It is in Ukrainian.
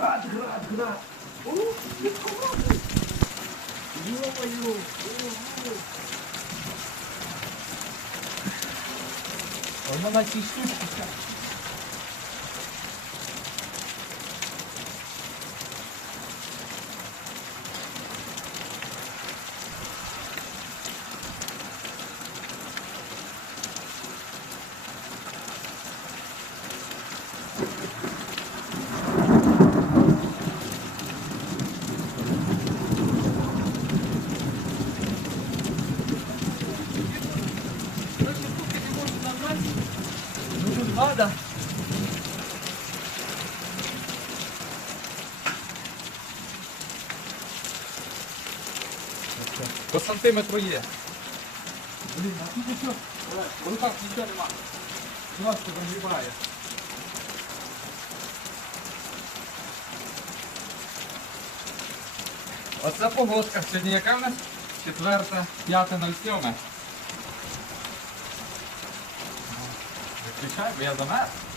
わーってぐわーってぐわーおおすごい You are you. You are you. 俺の泣き一人きた。Вода. По сантиметру є. Блін, а тут що? В руках нічого нема. Просто загрібає. Оце погодка. Сьогодні яка в нас? Четверта, п'яте, ноль сьоме. Düşer the map.